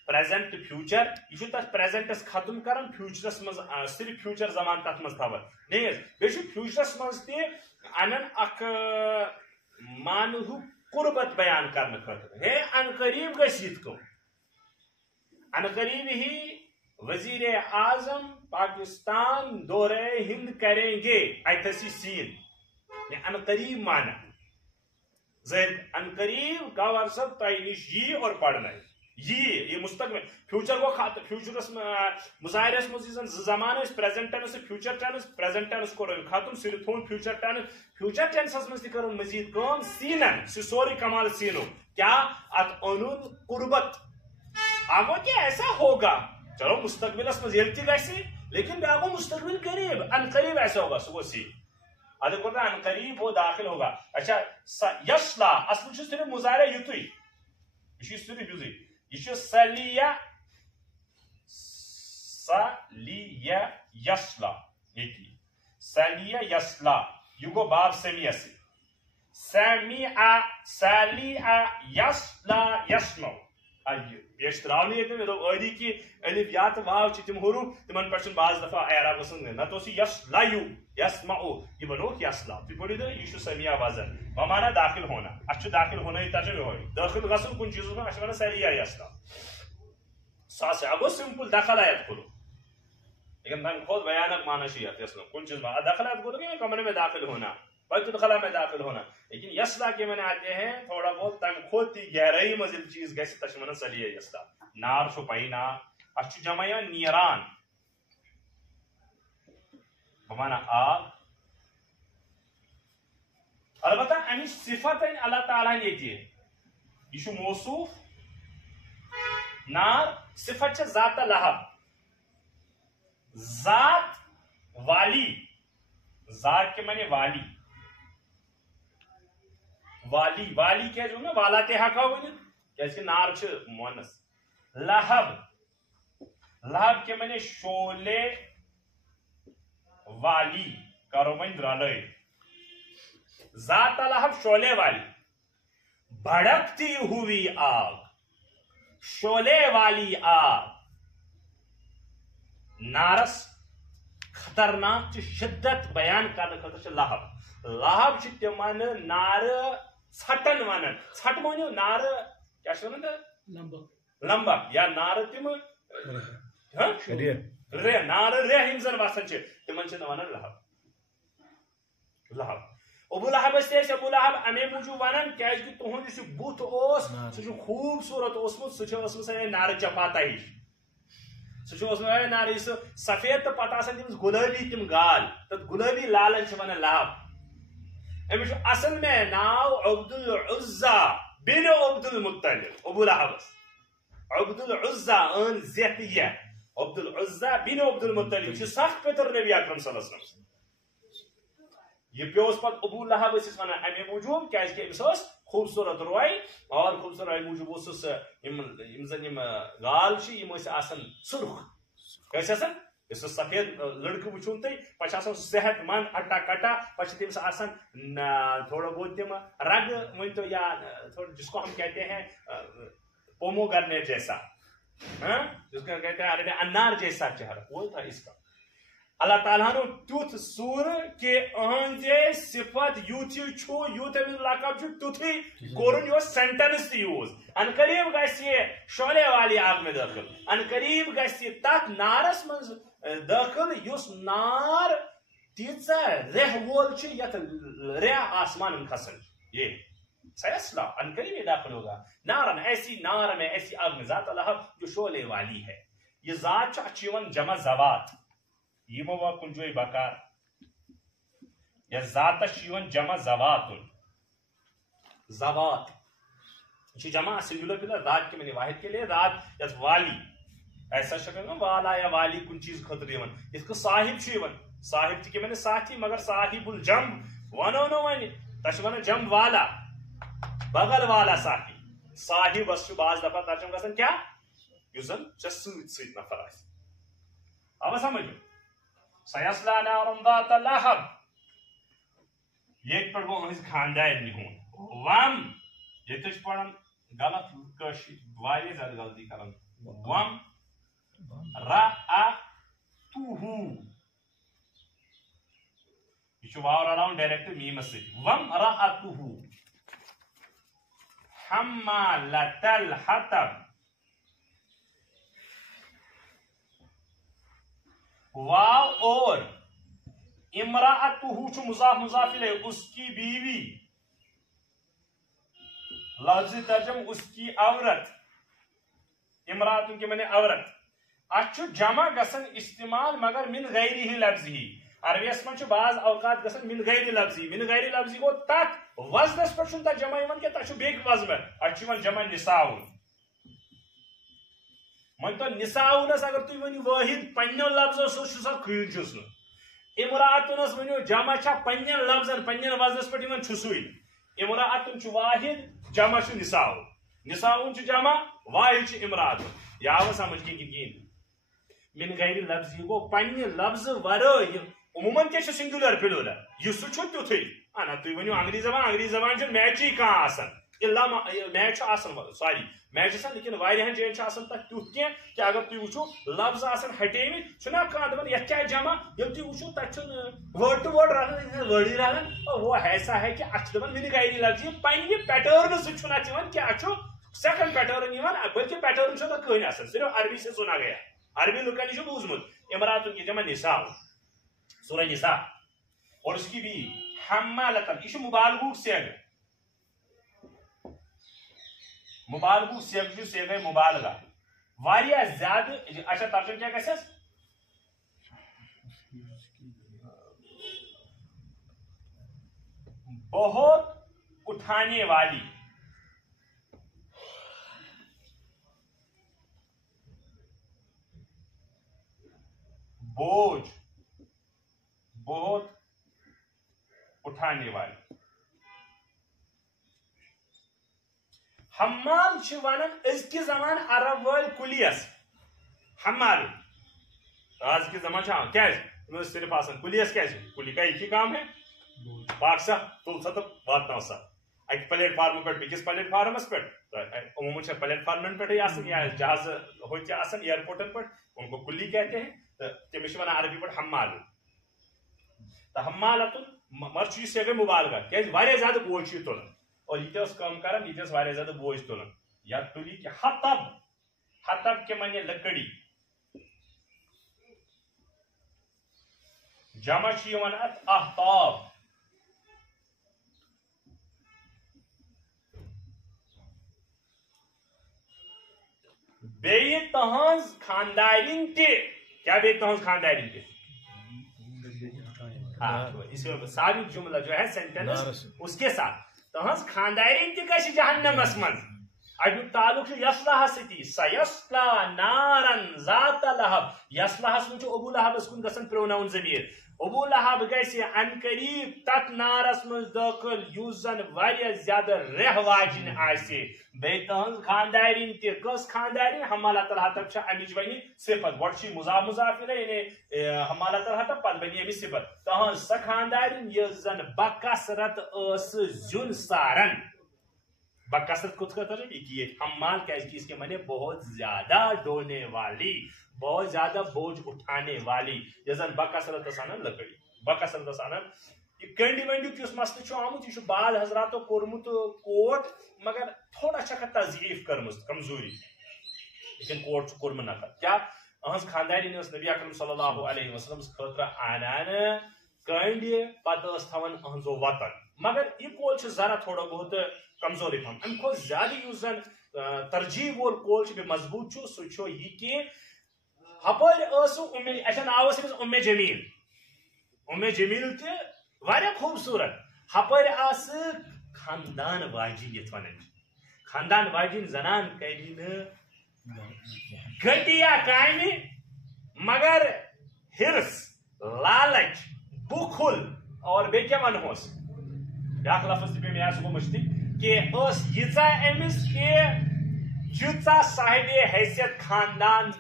پریزنٹ فیوچر یہ تک پریزنٹس ختم کرن فیوچرس مز صرف فیوچر زمان تت مز تھوان نیز بیش فیوچرس مز تہ انن اخ مانہ قربت بیان کرنے خاطر ہے ان قریب گژھِ کم ان قریب ہی وزیر اعظم پاکستان دورہ ہند کریں گے ایتھسی سین ان قریب مانا زید ان قریب گور صاحب تہ نش یہ اور پڑھنا یہ مستقبل فیوچر گو فیوچرس مظاہرس مز زمان present tense future tense present tense کور ختم صرف تھون فیوچر ٹینسس مز تہ مزید کام سینن سوری کمال سینو کیا ات انون قربت آگو کہ ایسا ہوگا چلو مستقبل مز یل تہ گژھِ لیکن بیاگو مستقبل قریب ان قریب ایسا ہوگا سو سی ادھر کو ان قریب وہ داخل ہوگا اچھا یسلا اصل چھ صرف مظاہرہ یتوی یہ صرف یتوی یہ سلیہ یسلا یہ سلیہ یسلا یہ گو باب سمیع سے سمیع سلیع یسلا یسمو بیش تراؤنی ہے کہ عادی کی الف یا تو واو چھ تم حروف تمن پہ بعض دفعہ اعراب گژھن نہ تو یسلایو یسمعو یہ بنو یسلا تھی پڑھی تو یہ سمیع وزن بمانا داخل ہونا اچھا داخل ہونا یہ ترجمہ ہوئی داخل گژھن کن چیزوں میں اچھا سلیہ یسلا ساسے اگو سمپل داخل آیت کرو لیکن تم خود بیانک معنی شیعت یسلا کن چیز میں داخل آیت کرو کہ کمرے میں داخل ہونا بیت الخلاء میں داخل ہونا لیکن یسلا کے میں آتے ہیں تھوڑا بہت تم خود گہرائی مزل چیز گیسی تشمن سلیہ یسلا نار چھو پائی نار اچھو جمع نیران بمانا آگ البتہ امی صفت اللہ تعالیٰ نے دیئے یہ موصوف نار صفت چھ ذات لہب ذات والی ذات کے معنی والی والی والی کیا جو نا والا تے ہکا ونت کیازکہ نار چھ مونس لہب لہب کے معنی شولے والی کرو ون درالے ذات لہب شولے والی بھڑکتی ہوئی آگ شولے والی آگ نارس خطرناک چھ شدت بیان کرنے خاطر چھ لہب لہب چھ تمن نار ژھٹن ونان ژھٹ مانو نار کیا لمبک یا نار تم رے نار رے یم زن وسان تمن ونان لہب لہب ابو لہب ابو لہب امے موجود ونان کیاز کہ تہند اس بت اوس سہ خوبصورت اوسمت سہ نار چپاتا ہش سہ نار سفید تو پتہ آسان تمس گلابی تم گال تب گلابی لالن ونان لہب امس اصل میں ناو عبد العزا بن عبد المطلب ابو لہب عبد العزا ان زیت یہ عبد العزا بن عبد المطلب یہ سخت پتر نبی اکرم صلی اللہ علیہ وسلم یہ پیوس پت ابو لہب اس ونان امی موجوب کیا امس خوبصورت روی اور خوبصورت روی موجوب اس زن گال آسان سرخ کیسے آسان اس سفید لڑکہ وچھون تھی پہ صحت مند اٹا کٹا پہ تمس آسان تھوڑا بہت تم رگ ون تو یا جس کو ہم کہتے ہیں پوموگرنیٹ جیسا جس کو کہتے ہیں انار جیسا چہرہ وہ تھا اس کا اللہ تعالیٰ نو تیوت سور کہ اہنز صفت یوت یوت امیز لقب تیوتھی کورن یہ سینٹنس یوز ان قریب گھس یہ شعلے والی آگ میں داخل ان قریب گھس یہ تک نارس مز داخل یس نار تیزا رہ وول یت رہ آسمان کھسن یہ سیسلا ان قریب یہ داخل ہوگا نار میں ایسی آگ میں ذات اللہ جو شعلے والی ہے یہ ذات اچھیون جمع زوات یہ موا کنجوئی بکار یا ذات شیون جمع زواتن زوات یہ جمع سنگولر پلر ذات کے میں واحد کے لیے ذات یا والی ایسا شکل میں والا یا والی کن چیز خطر یون اس کو صاحب شیون صاحب تھی کہ میں نے ساتھی مگر صاحب الجم ونو نو ونی تشون جم والا بغل والا ساتھی صاحب اس باز دفعہ ترجمہ گژھان کیا یوزن سۭتۍ سۭتۍ نفر آسہِ اب سمجھو سیصلا نارا ذات لہب یہ پڑھ وہ اس خاندان ہون وم یہ تجھ پڑھن غلط کشی والی زیادہ غلطی کرن وم رأتوہو یہ چھو واو رلاؤن ڈائریکٹ میم سے وم رأتوہو حمالت الحطب واو اور امرأتہ چھ مضاف مضاف الیہ اس کی بیوی لفظی ترجم اس کی عورت امرأتہ کے معنی عورت اچھو جمع گسن استعمال مگر من غیر ہی لفظی عربی اسمن چھ بعض اوقات گسن من غیر لفظی کو تک وزنس پر چھن تا جمع ایون کہ تا چھ بیک وزن اچھو من جمع نساؤن من تو نساؤنس اگر تھی ونی واحد پنیو لفظو سا کھین چھس امراتنس ونیو جمع چھا پنین لفظن پنین وزنس پہ یمن چھسوئی امراتن چھ واحد جمع چھ نساؤن نساؤن چھ جمع واحد چھ امراتن یا وہ سمجھ کے گین من غیر لفظ یہ گو پنی لفظ ورٲے عموماً کیا چھ سنگولر پلورل یہ سہ چھ تیتھے انا تھی ونیو انگریزی زبان چھ میچی کان آسان الا میچ آسان سوری میچ آسان لیکن واریاہن جائن آسان تک تیوت کی کہ اگر تھی وچھو لفظ آسان ہٹے چھنا کان دپان یہ کیا جمع یل تھی وچھو تک ورڈ ٹو ورڈ رلان ورڈی رلان وہ ایسا ہے کہ اتھ دپان من غیر لفظ یہ پنہ پیٹرن سے چھنا یوان کہ اچھو سیکنڈ پیٹرن یوان بلکہ پیٹرن چھنا کہیں آسان صرف عربی سے سنا گیا عربی لکن نش بوزمت امراتن کی جمع نساء سورہ نساء اور اس کی بھی حمالتن یہ مبالغہ سیغ مبالغہ سیغ جو سیغ مبالغہ واریاہ زیادہ اچھا ترجمہ کیا گژھس بہت اٹھانے والی بوجھ بہت اٹھانے والی حمال چھ ونان ازکہ زمان عرب ول کلیس حمال آج کے زمان چھ کیا صرف آسان کلیس کیا کلی کا ایک ہی کام ہے پاک سا تل سا تو واتناو سا اک پلیٹ فارم پہ بیکس پلیٹ فارمس پہ عموماً پلیٹ فارمن پہ یا جہاز ہوتی ایئرپورٹن پہ ان کو کلی کہتے ہیں تمس ونان عربی پہ حمال تو حمالتن مر یہ سیغ مبالغہ کیا واریاہ زیادہ بوجھ یہ تلان اور یہ کم کران یہ واریاہ زیادہ بوجھ تلان یا تلی کہ حطب حطب کے معنی لکڑی جمع یوان ات احطاب بیٚیہِ تہنٛز خاندارین تہِ کیا بیٚیہِ تہنٛز خاندارین تہِ اس میں سابق جملہ جو ہے سینٹینس اس کے ساتھ تہنٛز خاندارین تہِ گژھِ جہنمس منٛز امیُک تعلق چھُ یسلاہس سۭتی سیصلا نارن ذات لہب یسلاہس منٛز چھُ ابو لہبس کُن گژھان پروناؤن ضمیٖر ابو لہب گژھِ ان قریب تت نارس مز داخل یُس زن واریاہ زیادٕ رہ واجِنۍ آسہِ بیٚیہِ تہنٛز خاندارین تہِ کۄس خاندارین حمالۃ الحطب چھِ امِچ وۄنۍ صفت گۄڈٕ چھِ مضاف الیہ یعنی حمالۃ الحطب پتہٕ بنہِ امِچ صفت تہنٛز سۄ خاندارین یۄس زن بکثرت ٲس زیُن سارن بکثرت کچھ کہتا ہے یہ حمال کیسے اس کے معنی بہت زیادہ ڈھونے والی بہت زیادہ بوجھ اٹھانے والی جیسن بکثرت آسان لکڑی بکثرت آسان یہ کنڈی ونڈی کس مسئلہ آمت یہ بعد حضراتو کورمت کوٹ مگر تھوڑا چھکا تضعیف کرمت کمزوری لیکن کوٹ کورم نفر کیا اہنز خاندارین اس نبی اکرم صلی اللہ علیہ وسلم خاطر آنان کنڈی پتہ تھوان اہنزو وطن مگر یہ کول ذرا تھوڑا بہت کمزور پہن ام کھو زیادہ اس زن ترجیح وول کول مضبوط سہ یہ کہ ہپر اچھا ناو ام جمیل ام جمیل تہ واریاہ خوبصورت ہپر آس خاندان واجن یت ونان خاندان واجن زنان کر گھٹیا کامہ مگر ہرس لالچ بخل اور بے کیا ونہوس بیاکھ لفظ تہ مے گو مشتق کہ اس یژا امس کہ یوژا صاحب حیثیت خاندان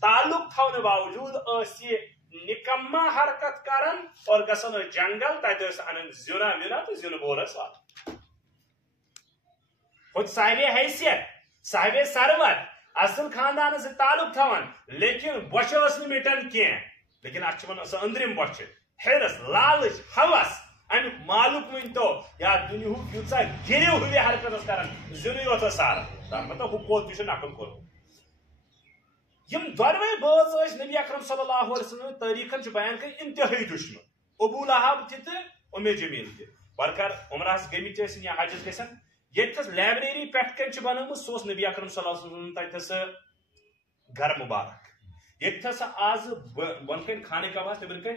تعلق تھونہ باوجود اس یہ نکما حرکت کرن اور گژھن جنگل تتہ انن زینا وینا تو زین بول وات خود صاحب حیثیت صاحب ثروت اصل خاندان سے تعلق تھوان لیکن بوچھ مٹن کی لیکن اتھ سہ اندرم بوچھ حرس لالچ ہوس ام مالک ونتو یا دنیا یوژا گریو ہوئی حرکت کران زین یوت سار مطلب ہو کول تہ نقل کور یم دروے باز نبی اکرم صلی اللہ علیہ وسلم تاریخن بیان کر انتہائی دشمن ابو لہب تہ ام جمیل تہ برکر عمرہس گمت یا حجس گھن یتس لائبریری پٹ کن بنوت سہ نبی اکرم صلی اللہ علیہ وسلم تتس گھر مبارک یتس آز بن کن خانہ کعبہ نبر کن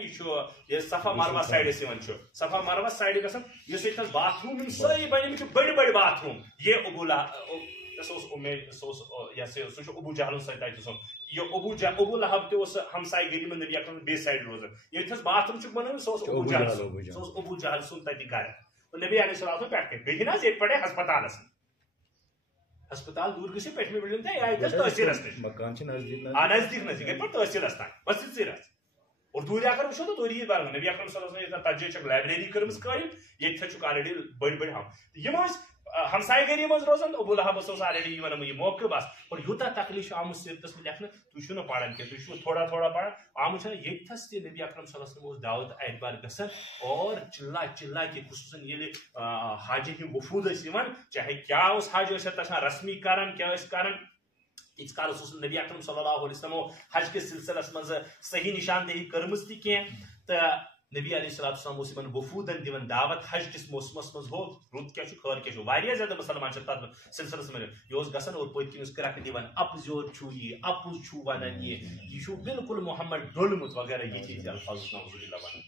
یہ صفا مروا سائڈس صفا مروا سائڈ گھن اس یتس باتھ روم ساری بنم بڑی بڑی باتھ روم یہ ابو سہ ابو جہل ست یہ ابو لہب تہ ہمسائے گری من نبی اکرم بی سائڈ روزان یتس باتھ روم بنوت سہ ابو جہل سن تتہ گھر نبی علیہ السلام پہ گئی نا یہ پڑے ہسپتالس ہسپتال دور گھر پٹمہ بلڈنگ تہ تحصیلس نزدیک نزدیک گئی پہ تحصیلس تین بس ژر اور دور اگر وچو تو دور بر نبی اکرم صلی اللہ علیہ وسلم تجی لائبریری کرم قائم یہ آلریڈی بڑی بڑی ہم ہمسائے گری مز روزان ابو لہب آلریڈی یہ موقع بس اور یوتہ تکلیف آمت سیرتس میں لکھنے تھی نا پڑھان کی تھی تھوڑا تھوڑا پڑھان آمت یتس تہ نبی اکرم صلی اللہ علیہ وسلم دعوت اعتبار گھن اور چلا چلا کہ خصوصاً یل حاجی ہند وفود چاہے کیا حج رسمی کران کیا کران تیس کالس نبی اکرم صلی اللہ علیہ وسلم حج کس سلسلس مز صحیح نشاندہی کرمز تہ کی نبی علیہ السلام ان وفودن دِوان دعوت حج کس موسمس مز ہو رُت کیا خیر کیا واریاہ زیادہ مسلمان تر سلسلس میں یہ گھن اور پت کنس کرک دِوان اپز یوت یہ اپز ونان یہ بالکل محمد ڈولمت وغیرہ یہ الفاظ ونان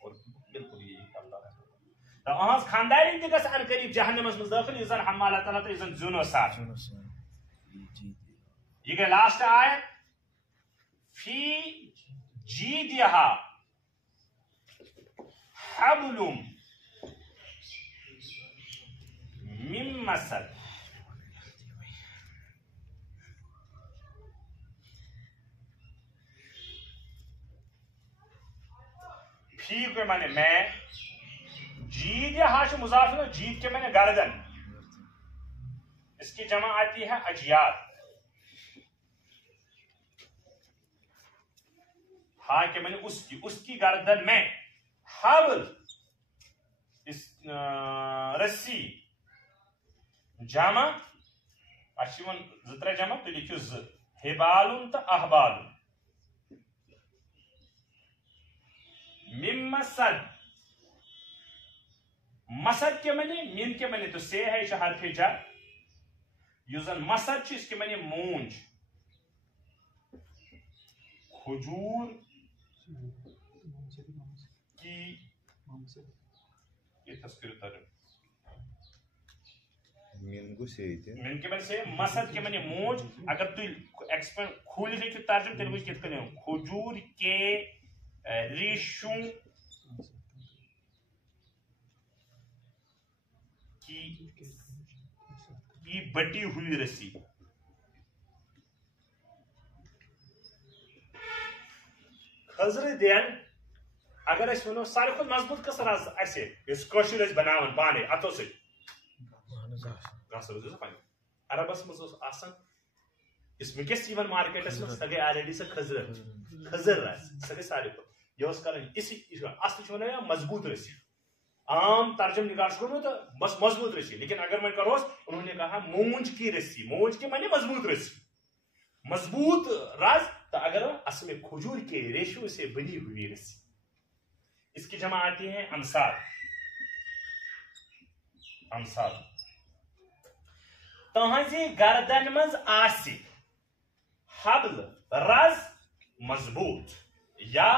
اور بالکل یہ اللہ اہذ خاندارین تہ گھس ان قریب جہنمس مز داخل اس زن حمالہ تعالیٰ تو زن زیون سار یہ گئی لاسٹ آیت فی جیدہا حبل من مسد فی کے معنی میں جید یا ہاش مضاف ہے جید کے معنی گردن اس کی جمع آتی ہے اجیاد ہاں کے معنی اس کی گردن میں حبل اس رسی جمع اشون زترہ جمع تو لکھو ز حبال تو احبال مم مسد مسد کے معنی مین کے معنی تو سے ہے حرف جر یوزن مسد اس کے معنی مونج کھجور کی یہ تذکر ترجمہ من کے معنی سے مسد کے معنی مونج اگر تو ایکسپینڈ کھول دے کہ ترجمہ تیل وچ کت کنو کھجور کے ریشوں کی بٹی ہوئی رسی. خضر دین اگر اس ونو ساروی کھت مضبوط کس رز اسے اس کوشر اس بناون پانے اتو سے عربس مز آسان اس وکس یوان مارکیٹس مز سگے آلریڈی سا خضر رس سگے ساروی کھت یہ کران اسی اصل ونان مضبوط رسی. عام ترجم نگار کرو تو بس مضبوط رسی, لیکن اگر میں کروس انہوں نے کہا مونج کی رسی. مونج کی معنی مضبوط رسی, مضبوط رز. تو اگر اصل میں کھجور کے ریشوں سے بنی ہوئی رسی. اس کی جمع آتی ہے امثال. امثال تہذی گردن مز آسی حبل رز مضبوط یا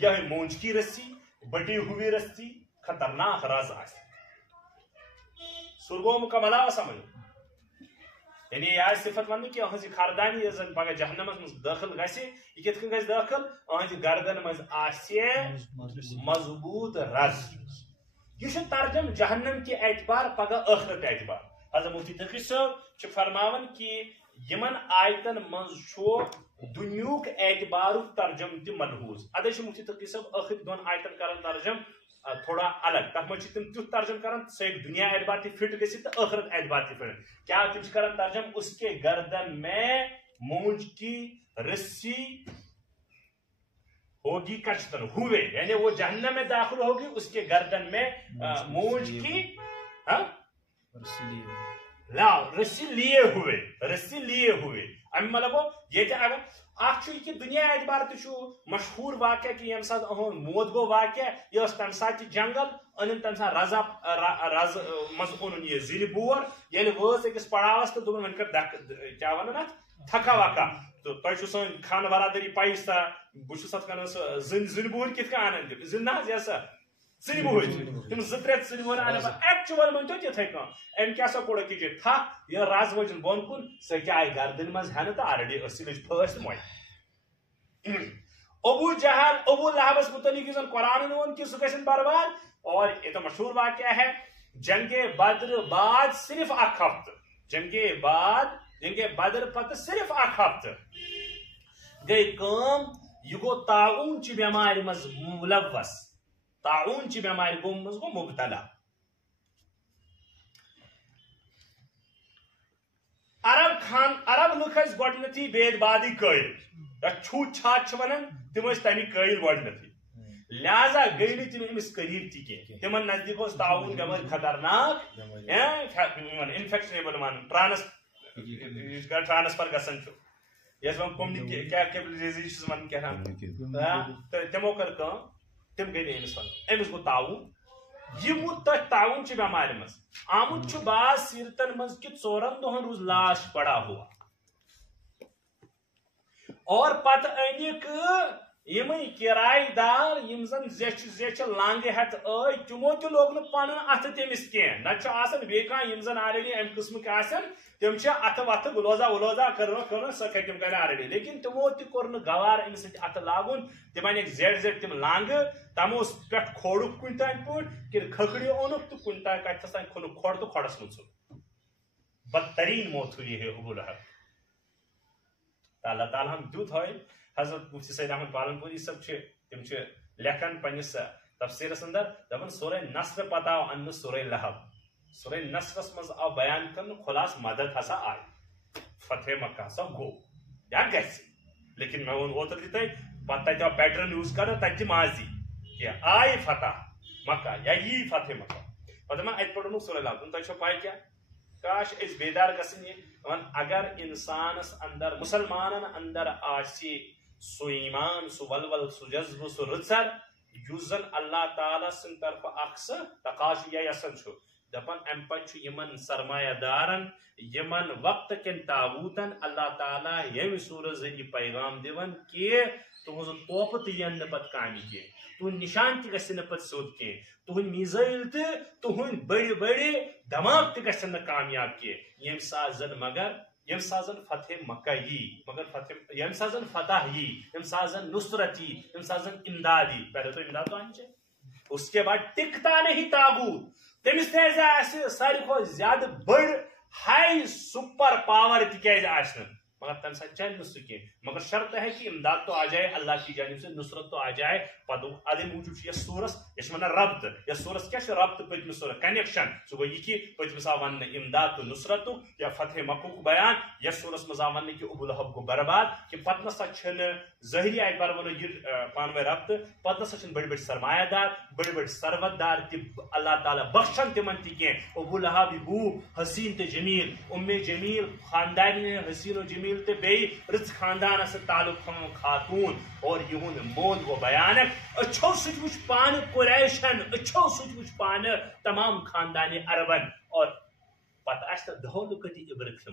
یہ مونج کی رسی بٹی ہوئی رسی خطرناک رز آسی. سرگو مکمل آو سمجھ یعنی یہ صفت ون کہ اہذ خاردانی یہ زن پگہ جہنمس مز داخل گژھِ یہ کت کن گژھِ داخل اہذ گردن مز آسہِ مضبوط رز. یہ ترجم جہنم کے اعتبار پگہ ٲخرت اعتبار. حضرت مفتی تقی صاحب فرماون کہ یمن آیتن مز دنیوک اعتبار ترجم تہ ملحوظ. ادے مفتی تقی صاحب ٲخر دون آیتن کران ترجم تھوڑا الگ. تک مجھ تم تیت ترجم کران سہ دنیا اعتبار تہ فٹ گژھِ تو ٲخرت اعتبار تہ فٹ. کیا تم کران ترجم اس کے گردن میں مونج کی رسی ہوگی کچتن ہوئے, یعنی وہ جہنم میں داخل ہوگی اس کے گردن میں مونج کی رسی لیے ہوئے. رسی لیے ہوئے ام مطلب یہ اگر اخ یہ دنیا اعتبار تہ مشہور واقعہ کہ یم سات موت گو واقعہ یہ تمہ سات جنگل ان تمہ سات رز مز اون یہ زن بور یل وز أکس پڑاوس تو دن ون کر کیا ونان ات تھکا وکا. تو تہ سن خان برادری پائی سا بس ات زن بور کت کن ان زن نا یہ سا زن بور تم زترت زن بور ان ایکچوئل من تو تھے کم ام کیا سا کوڑ کی تھا یہ راز وجن بون کن سہ کیا گردن مز ہن تو آلریڈی اسی لج پھس موی. ابو جہل ابو لہبس متعلق زن قرآن ون کہ سہ گژھن برباد. اور یہ تو مشہور واقعہ ہے جنگ بدر بعد صرف اک ہفتہ جنگ بدر پتہ صرف اک ہفتہ گئی کام یہ گو طاعون چہ بیمار مز ملوث. طاعون چہ بیمار مز گو مبتلا. عرب لُکھ ٲسۍ گۄڈنیتھٕے بید بادی قٲیل چھوت چھات ونان تم تمہ قٲیل گۄڈنیتھٕے. لہذا گئی نہٕ تم أمس قریب تہ کینٛہہ. تمن نزدیک اوس طاعون بیمٲرۍ خطرناک انفیکشنیبل مان ٹرانسفر گژھان یس وومنکیبل ڈیزیز ون کیا تمو کر تم گئی نہٕ أمس ون. أمس گوٚو طاعون. یہ موت تتھ طاعون چہ بیمار مز آمت بعض سیرتن مز کہ 4 دہن روز لاش پڑا ہوا. اور پتہ انک یم کرایہ دار یم زن زیچ لانگہ ہتھ آئی تمو تہ لوگ نہ پن اتھ تمس کی نہ بیٚیہِ کانٛہہ یم زن آلریڈی ام قسمک آسن تم اتھ وتھ گلوزا کر سہ تم کر آلریڈی. لیکن تمو تہ کور نہ گوار امس سۭتۍ اتھ لاگُن. تم انک زیڈ تم لانگہ تمو پہ کھوڑک کن تان پٹ کہ کھکڑی اونک تو کن تان کتس تان کھنک کھوڑ تو کھوڑس من ژھُن. بدترین موت ہوئی ہے ابو لہب. اللہ تعالیٰ ہم دیت ہے. حضرت مفتی سید احمد پالنپوری صاحب تم لکھان پنس تفسیرس اندر دپان سورہ نصر پتہ آو ان سورہ لہب. سورہ نصرس مز آو بیان کرن خلاص مدد ہسا آئی فتح مکہ ہسا گو یا گژھِ. لیکن میں ون اوتر تہ پتہ تہ آو پیٹرن یوز کرنا تتہ ماضی کہ آئی فتح مکہ یا یہ فتح مکہ. پتہ میں ات پڑھنک سورہ لہب تہ چھو پائی کیا کاش اس بیدار گژھن یہ اگر انسانس اندر مسلمانن اندر آسی سو ایمان سو ولول سو جذب سو رچر یس زن اللہ تعالیٰ سن طرف اخ سہ تقاض یا یسن دپان ام پتہ یمن سرمایہ دارن یمن وقت کن تابوتن اللہ تعالیٰ یم سورہ ذریعہ پیغام دیون کہ تہذ توپ تہ ین پتہ کامہ کی تہند نشان تہ گژھِ نہ پتہ سیود کی تہند میزائل تہ تہند بڑی بڑی دھماکہ تہ گژھن نہ کامیاب کی یم سات زن مگر یم سازن فتح مکہ یی مگر فتح یم سازن فتح یی یم سازن نصرت یی یم سازن امداد یی پہلے تو امداد تو آنی چاہیے اس کے بعد ٹکتا نہیں تاغوت تمس تیز آسہ ساروی کھۄتہٕ زیادٕ بڑ ہائی سپر پاور تکیاز آسہ مگر تمہ ساتھ چل سہ کی مگر شرط ہے کہ امداد تو آ جائے اللہ کی جانب سے نصرت تو آ جائے پتہ ادے موجود یہ سورس یہ ونان ربط یہ سورس کیا ربط پتم سورس کنیکشن سہ گو یہ کہ پتمس آو ون امداد تو نصرت یا فتح مکہ بیان یس سورس مز آو ون کہ ابو لہب گو برباد کہ پتہ نسا چھ ظاہری اعتبار ونو یہ پانوے ربط پتہ نسا چھ بڑی بڑی سرمایہ دار بڑی بڑی ثروت دار تہ اللہ تعالیٰ بخشن تمن تہ کی ابو لہب گو حسین تو جمیل جمیل خاندان حسین و جمیل تے بی رچ خاندان سے تعلق خاتون اور یہون مود و بیانک اچھو سچ وچ پان قریشن اچھو سچ وچ پان تمام خاندان عربن اور پتہ اس دہول کتی عبرت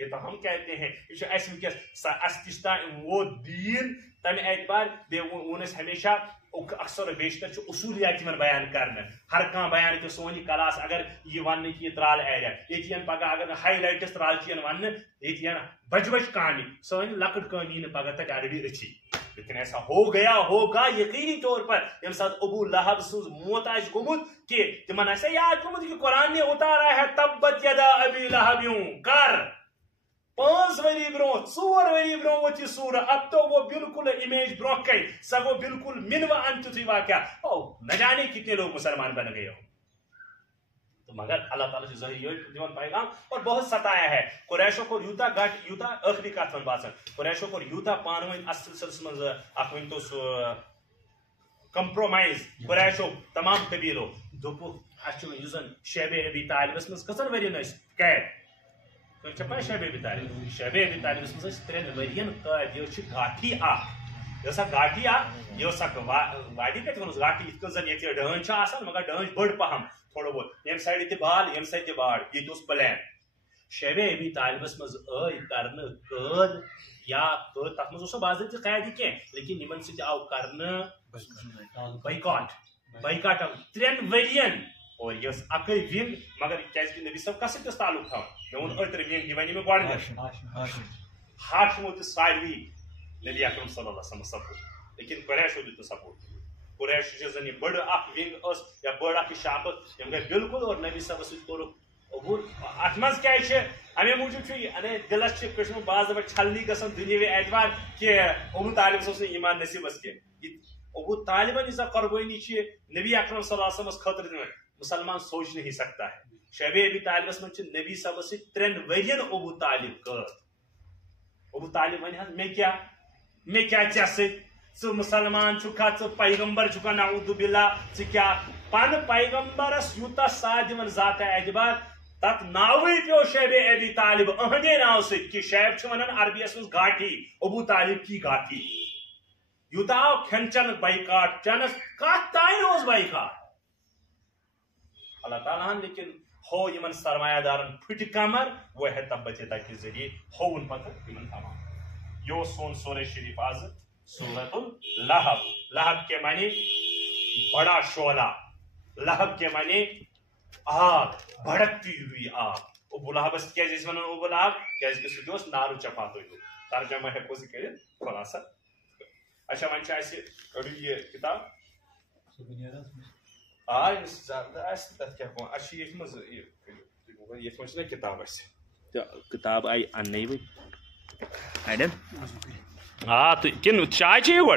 یہ تو ہم کہتے ہیں یہ اس ونکس استشتا وہ دین تمہ اعتبار ونس ہمیشہ اکثر و بیشتر اصولیات بیان کرنا ہر کھانا بیان کہ سون کلاس اگر یہ ون کہ یہ ترال ایریا یہ پگہ اگر ہائی لائٹس ترال ون یہ بج بج کامہ سن لکٹ کمی پگہ تک آلریڈی اچھی لیکن ایسا ہو گیا ہوگا یقینی طور پر یم سات ابو لہب سن موت آس گومت کہ تمن آسا یاد گومت کہ قرآن نے اتارا ہے تبت یدا ابی لہب کر 5 وری برو 4 وری برو وچ سورہ اب تو وہ بالکل امیج برو کئی سا وہ بالکل من و انت تھی واقعہ او نہ جانے کتنے لوگ مسلمان بن گئے ہو تو مگر اللہ تعالیٰ سے ظاہر دیوان پیغام اور بہت ستایا ہے قریشوں کو یوتا گاٹ یوتا آخری کات من باسن قریشوں کو یوتا پانوین اصل سلسل من اخوین تو کمپرومائز قریشوں تمام قبیلوں دوپو اچھو یوزن شیب ابی طالب اس من کسن وری نس قید تو چپا شیب ابی طالب اس من 3 ورین قید یہ گاٹھی یہ سا گاٹھی یہ سا واڈی کت ونس گاٹھی ات زن یہ ڈانچ آسان مگر ڈانچ بڑ پہم تھوڑا بہت یم سائڈ تہ بال یم سائڈ تہ باڑ یہ پلین شیب ابی طالبس مز کرنے قید یا تک مز باضابطہ قید کی لیکن یمن سی آو کرنے بائیکاٹ 3 ورین اور یہ اکی ونگ مگر کیازِ کہ نبی صاحب کس تعلق تھا میں ون اوتر ونگ یہ ونی میں گۄڈٕ ہاشمو تہ ساروی نبی اکرم صلی اللہ علیہ وسلم سپورٹ لیکن قریشو دیت سپورٹ قریش زن یہ بڑ اخ ونگ اس یا بڑ اخ شاخت یم گئی بالکل اور نبی صاحب ست کور عبور ات مز کیا امے موجود دلس قسم بعض دفعہ چھلنی گژھان دنیاوی اعتبار کہ ابو طالب صاحب ایمان نصیبس کی ابو طالبن یسا قربانی نبی اکرم صلی اللہ علیہ وسلم خاطر مسلمان سوچ نہیں سکتا ہے شیب ابی طالبس من نبی صاحب ست 3 ورین ابو طالب قید ابو طالب ون میں کیا ژے سہ مسلمان چھکا ژٕ پیغمبر چھکا نعوذ باللہ ژٕ کیا پن پیغمبرس یوتا ساتھ دِوان ذات اعتبار تت ناوے پیو شیب ابی طالب اہندے ناو ست کہ شیب چھ ونان عربیس مز گاٹھی ابو طالب کی گاٹھی یوتا آو کھین چن بائیکاٹ چنس کت تین اوس بائیکاٹ اللہ تعالیٰ لیکن ہو یمن سرمایہ دارن پھٹ کمر وہ ہے تبت یدا کے ذریعے ہون پتہ یمن تمام یہ سون سورہ شریف آز سورۃ اللہب لہب کے معنی بڑا شعلہ لہب کے معنی آگ بھڑکتی ہوئی آگ ابو لہبس کیا جیسے ونان ابو لہب کیا کہ سہ اوس نارو چپاتو ترجمہ ہیکو سی کرت خلاصہ اچھا ون کڑو یہ کتاب کتاب کتاب آئی ان تو کن چائے چی گۄڈٕ